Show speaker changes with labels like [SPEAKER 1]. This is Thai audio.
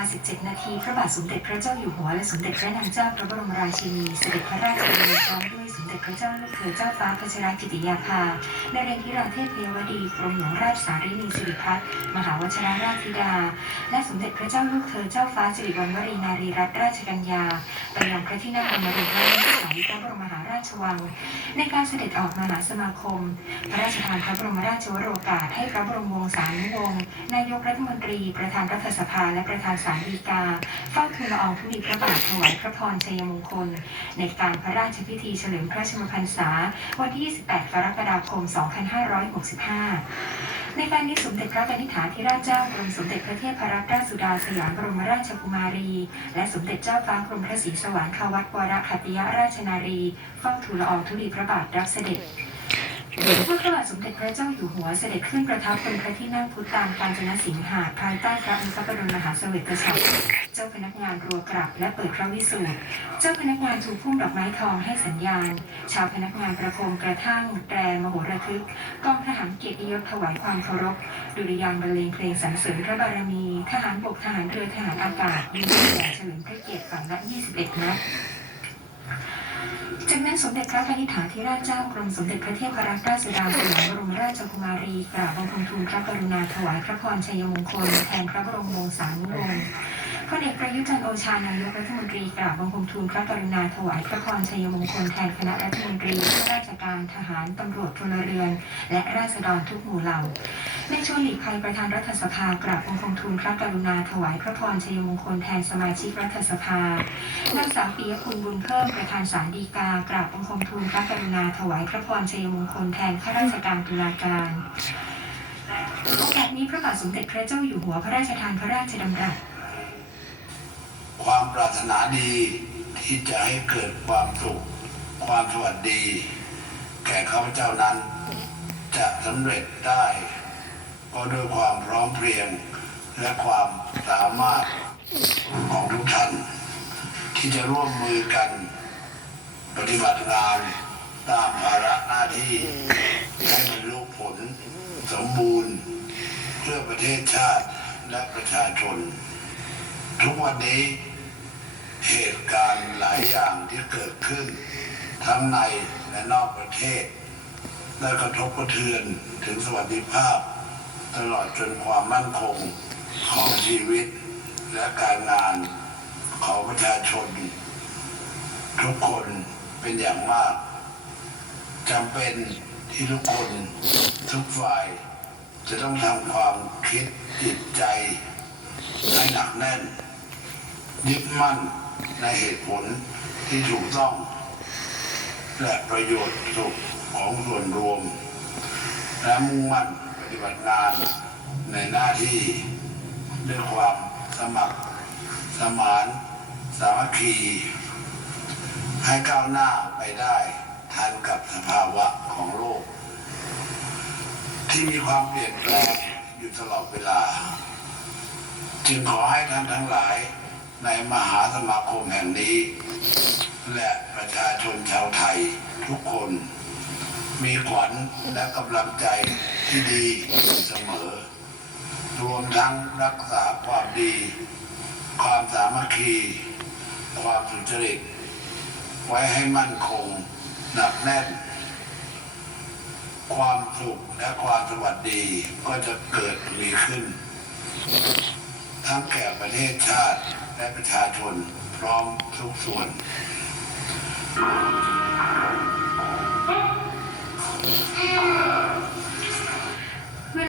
[SPEAKER 1] า10นาฬิกา17 นาที พระบาทสมเด็จพระเจ้าอยู่หัว และสมเด็จพระนางเจ้าพระบรมราชินี เสด็จพระราชดำเนินพร้อมด้วยสมเด็จพระเจ้าลูกเธอเจ้าฟ้าพัชรกิติยาภานเรนทิราเทพเทวดี กรมหลวงราชสารีนีสิริพัฒน์มหาวชิรราชธิดา และสมเด็จพระเจ้าลูกเธอเจ้าฟ้าสิริวัณวรีนารีรัตนราชกัญญา ไปยังพระที่นั่งอมรินทร์พระราชสารี พระบรมหาราชวัง ในการเสด็จออกมหาสมาคม พระราชทานพระบรมราชวโรกาสให้พระบรมวงศานุวงศ์นายกรัฐมนตรี ประธานรัฐสภาและประธานศาลฎีกาเฝ้าทูลละอองธุลีพระบาทถวายพระพรชัยมงคล ในการพระราชพิธีเฉลิมพระชนมพรรษาวันที่ 28 กรกฎาคม 2565ในการนี้สมเด็จพระนิธิฐาธิราชเจ้ากรมสมเด็จพระเทพรัตนราชสุดาสยามบรมราชกุมารี และสมเด็จเจ้าฟ้ากรมพระศรีสวรรควัตวรขัติยราชนารีเฝ้าทูลละอองธุลีพระบาทรับเสด็จ เมื่อพระบาทสมเด็จพระเจ้าอยู่หัวเสด็จขึ้นประทับบนพระที่นั่งพุทธตามกาญจนสิงหาภายใต้พระอัญชกรณมหาเสวตฉัตรเจ้าพนักงานรัวกลับและเปิดพระวิสูตรเจ้าพนักงานชูกพุ่มดอกไม้ทองให้สัญญาณ ชาวพนักงานประโคมกระทั่งแตรมโหระทึกกองทหารเกียรติยศถวายความเคารพดุริยางบรรเลงเพลงสรรเสริญพระบารมี ทหารบกทหารเรือทหารอากาศยิงแย่เฉลิมพระเกียรติฝั่งละ 21 นัด จากนั้นสมเด็จพระนิธิฐาธิราชเจ้ากรมสมเด็จพระเทพรัตนราชสุดาสยามบรมราชกุมารีกราบบังคมทูลพระกรุณาถวายพระพรชัยมงคลแทนพระบรมวงศานุวงศ์ พลเอกประยุทธ์จันทร์โอชานายกรัฐมนตรีกราบบังคมทูลพระกรุณาถวายพระพรชัยมงคลแทนคณะรัฐมนตรีข้าราชการทหารตำรวจพลเรือน และราษฎรทุกหมู่เหล่าในชวนหลีกภัยประธานรัฐสภากราบบังคมทูลพระกรุณาถวายพระพรชัยมงคลแทนสมาชิกรัฐสภานางสาวปิยคุณบุญเพิ่มประธานศาลฎีกากราบบังคมทูลพระกรุณาถวายพระพรชัยมงคลแทนข้าราชการตุลาการโอกาสนี้พระบาทสมเด็จพระเจ้าอยู่หัวพระราชทานพระราชดำรัส
[SPEAKER 2] ความปรารถนาดีที่จะให้เกิดความสุข ความสวัสดี แก่ข้าพเจ้านั้น จะสำเร็จได้ ก็ด้วยความพร้อมเพรียงและความสามารถของทุกท่าน ที่จะร่วมมือกัน ปฏิบัติงานตามภาระหน้าที่ให้บรรลุผลสมบูรณ์ เพื่อประเทศชาติและประชาชน ทุกวันนี้ เหตุการณ์หลายอย่างที่เกิดขึ้น ทั้งในและนอกประเทศ ได้กระทบกระเทือนถึงสวัสดิภาพ ตลอดจนความมั่นคงของชีวิตและการงานของประชาชน ทุกคนเป็นอย่างมากจำเป็นที่ทุกคนทุกฝ่าย จะต้องทำความคิดจิตใจให้หนักแน่น ยึดมั่นในเหตุผลที่ถูกต้อง และประโยชน์สุขของส่วนรวม และมุ่งมั่นปฏิบัติงานในหน้าที่ด้วยความสมัครสมาน สามัคคี ให้ก้าวหน้าไปได้ทันกับสภาวะของโลก ที่มีความเปลี่ยนแปลงอยู่ตลอดเวลา จึงขอให้ท่านทั้งหลาย ในมหาสมาคมแห่งนี้ และประชาชนชาวไทยทุกคน มีขวัญและกำลังใจที่ดีเสมอ รวมทั้งรักษาความดี ความสามัคคี ความสุจริต ไว้ให้มั่นคงหนักแน่น ความสุขและความสวัสดีก็จะเกิดมีขึ้น ทั้งแก่ประเทศชาติและประชาชนพร้อมทุกส่วน
[SPEAKER 3] ข